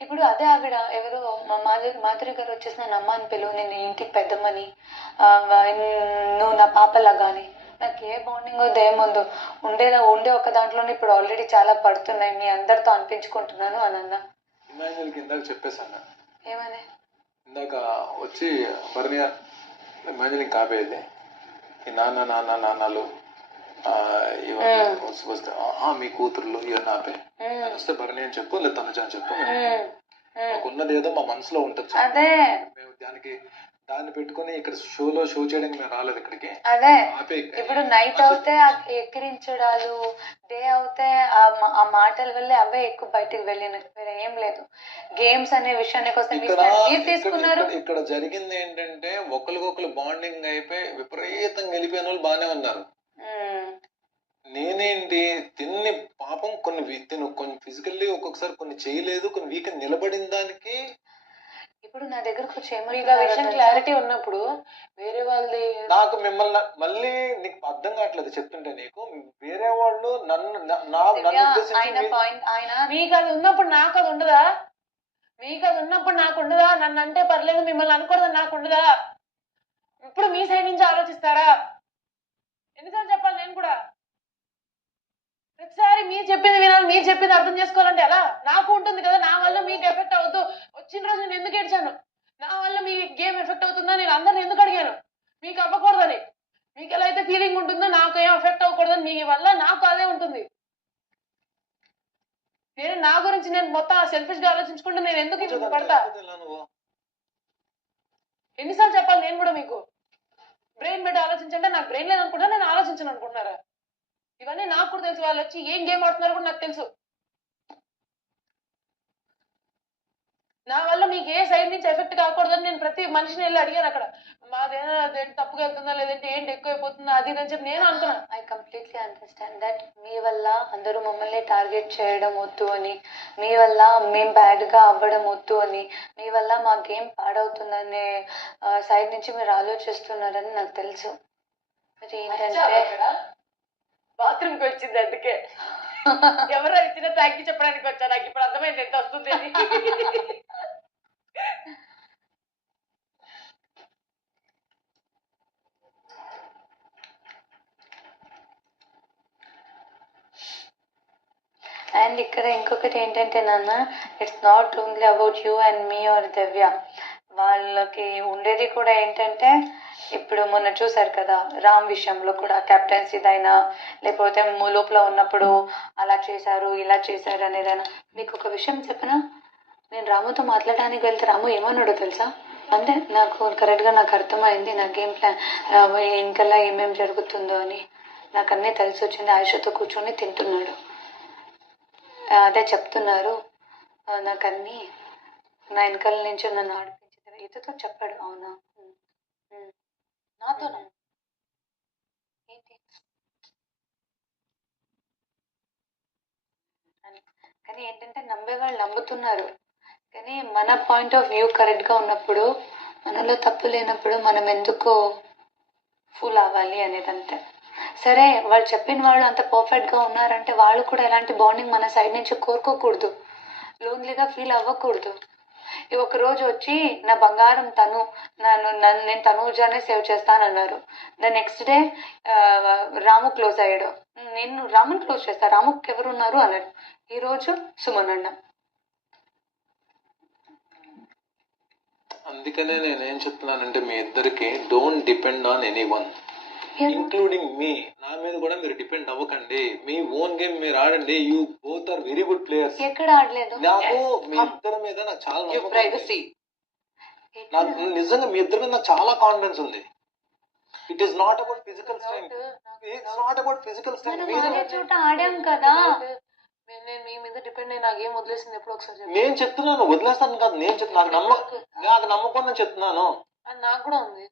ఇప్పుడు అదే ఆవిడ ఎవరో మాధురి గారు వచ్చేసి నన్ను అమ్మ అని పిలువు, నేను ఇంటికి పెద్దమ్మని, నువ్వు నా పాపలాగాని. నాకు ఏ బాండింగ్ దేముందో ఉండే ఒక దాంట్లోనే ఇప్పుడు ఆల్రెడీ చాలా పడుతున్నాయి, మీ అందరితో అనిపించుకుంటున్నాను అని అన్నా. ఇమాన్యుయల్కి ఇందాక చెప్పేశాను. ఏమని? ఇందాక వచ్చి బర్నియా ఇమాన్యుయల్ కాపేది ఈ నాన్నలు వస్తే మీ కూతుర్లు ఇవన్నీ ఆపే వస్తే భరణి అని చెప్పు, లేదా తనుజ అని చెప్పు. మాకున్నది ఏదో మా మనసులో ఉంటుంది. అదే మేము దాన్ని పెట్టుకుని ఇక్కడ షో చేయడానికి మేము రాలేదు ఇక్కడికి. అదే ఇప్పుడు నైట్ అవుతే ఎక్కిరించడాలు, డే అవుతే ఆ మాటల వల్లే అవే ఎక్కువ బయటికి వెళ్ళిన, వేరే ఏం లేదు. గేమ్స్ అనే విషయానికి వస్తే తీసుకున్నారు. ఇక్కడ జరిగింది ఏంటంటే ఒకరికొకరు బాండింగ్ అయిపోయి విపరీతంగా వెళ్ళిపోయిన వాళ్ళు బాగానే ఉన్నారు. నేనేంటి తిన్ని పాపం కొన్ని ఫిజికల్లీ ఒక్కొక్కసారి కొన్ని చేయలేదు, కొన్ని వీక్ నిలబడిన దానికి. ఇప్పుడు నా దగ్గరకు వచ్చి విషయం క్లారిటీ ఉన్నప్పుడు వేరే వాళ్ళది నాకు మిమ్మల్ని మళ్ళీ నీకు అర్థం కావట్లేదు చెప్తుంటే. నీకు వేరే వాళ్ళు మీకు అది ఉన్నప్పుడు నాకు అది ఉండదా? మీకు అది ఉన్నప్పుడు నాకు ఉండదా? నన్ను అంటే పర్లేదు, మిమ్మల్ని అనుకోవడం నాకు ఉండదా? ఇప్పుడు మీ సైడ్ నుంచి ఆలోచిస్తారా? ఎన్నిసార్లు చెప్పాలి నేను కూడా? ప్రతిసారి మీరు చెప్పింది వినాలి, మీరు చెప్పింది అర్థం చేసుకోవాలంటే ఎలా? నాకు ఉంటుంది కదా, నా వల్ల మీకు ఎఫెక్ట్ అవుతూ వచ్చిన రోజు నేను ఎందుకు ఏడ్చాను? నా వల్ల మీ గేమ్ ఎఫెక్ట్ అవుతుందో నేను అందరిని ఎందుకు అడిగాను? మీకు అవ్వకూడదని. మీకు ఎలా అయితే ఫీలింగ్ ఉంటుందో నాకు ఏం ఎఫెక్ట్ అవ్వకూడదని, మీ వల్ల నాకు అదే ఉంటుంది. నేను నా గురించి నేను మొత్తం సెల్ఫిష్ గా ఆలోచించుకుంటే నేను ఎందుకు పడతా? ఎన్నిసార్లు చెప్పాలి నేను కూడా? మీకు బ్రెయిన్ పెట్టి ఆలోచించంటే నాకు బ్రెయిన్ లేదు అనుకుంటా, నేను ఆలోచించను అనుకుంటున్నారా? ఇవన్నీ నాకు కూడా తెలుసు. వాళ్ళు వచ్చి ఏం గేమ్ ఆడుతున్నారు కూడా నాకు తెలుసు. నా వల్ల మీకు ఏ సైడ్ నుంచి ఎఫెక్ట్ కాకూడదని నేను ప్రతి మనిషిని వెళ్ళి అడిగాను. అక్కడ మాదేనా తప్పుగా వెళ్తుందా, లేదంటే ఏంటి ఎక్కువైపోతుందా, అది అని చెప్పి నేను అనుకున్నాను. ఐ కంప్లీట్లీ అండర్స్టాండ్ దట్ మీ వల్ల అందరూ మమ్మల్ని టార్గెట్ చేయడం వద్దు అని, మీ వల్ల మేము బ్యాడ్గా అవ్వడం వద్దు అని, మీ వల్ల మా గేమ్ పాడవుతుందనే సైడ్ నుంచి మీరు ఆలోచిస్తున్నారని నాకు తెలుసు. మరి ఏంటంటే బాత్రూమ్కి వచ్చింది, అందుకే ఎవరో ఇచ్చిన థ్యాంక్ యూ చెప్పడానికి వచ్చా. నాకు ఇప్పుడు అర్థమైంది ఎంత వస్తుంది. అండ్ ఇక్కడ ఇంకొకటి ఏంటంటే నాన్న, it's not only about you and me or Divya. వాళ్ళకి ఉండేది కూడా ఏంటంటే, ఇప్పుడు మొన్న చూసారు కదా రామ్ విషయంలో కూడా, కెప్టెన్సీదైనా లేకపోతే లోపల ఉన్నప్పుడు అలా చేశారు ఇలా చేశారు అనేదైనా. మీకు ఒక విషయం చెప్పనా, నేను రాముతో మాట్లాడడానికి వెళ్తే రాము ఏమన్నాడో తెలుసా? అంటే నాకు కరెక్ట్గా నాకు అర్థమైంది నా గేమ్ ప్లాన్ ఇంకల్లా ఏమేమి జరుగుతుందో అని. నాకు అన్నీ తెలిసి వచ్చింది. ఆయుషతో కూర్చొని తింటున్నాడు, అదే చెప్తున్నారు నాకు అన్నీ. నా వెనకాల నుంచి నన్ను ఆడిపించారు, ఇతతో చెప్పాడు. అవునా? నాతోనా? ఏంటి అని. కానీ ఏంటంటే నమ్మేవాళ్ళు నమ్ముతున్నారు, కానీ మన పాయింట్ ఆఫ్ వ్యూ కరెక్ట్గా ఉన్నప్పుడు, మనలో తప్పు లేనప్పుడు మనం ఎందుకు ఫూల్ అవ్వాలి అనేదంతే. సరే వాళ్ళు చెప్పిన వాళ్ళు అంత పర్ఫెక్ట్గా ఉన్నారంటే వాళ్ళు కూడా ఎలాంటి బాండింగ్ మన సైడ్ నుంచి కోరుకోకూడదు, లోన్లీగా ఫీల్ అవ్వకూడదు. ఒక రోజు వచ్చి నా బంగారం నేను తనూజానే సేవ్ చేస్తానన్నారు. The next day Ramu close అయ్యాడు, నేను రాముని క్లోజ్ చేస్తా, రాముకి ఎవరున్నారు అన్నాడు. ఈరోజు సుమన్ అన్న. అందుకనే నేనేం చెప్తున్నానంటే మీ ఇద్దరికి don't depend on anyone, including me. నా మీద కూడా మీరు డిపెండ్ అవ్వకండి, మీ ఓన్ గేమ్ మీరు ఆడండి. You both are very good players. ఎక్కడ ఆడలేదు. నాకు మీ ఇద్దరి మీద నాకు చాలా నిజంగా మీ ఇద్దరి మీద నాకు చాలా కాన్ఫిడెన్స్ ఉంది. It is not about physical strength, it's not about physical strength. చోట ఆడాం కదా. నేను మీ మీద డిపెండ్ అయ్యి నాకేం వదిలేసింది ఎప్పుడు ఒకసారి నేను చెప్తున్నాను, వదిలేస్తాను కాదు నేను చెప్తున్నాను, నాకు నమ్మకం చెప్తున్నాను. నాకు కూడా ఉంది.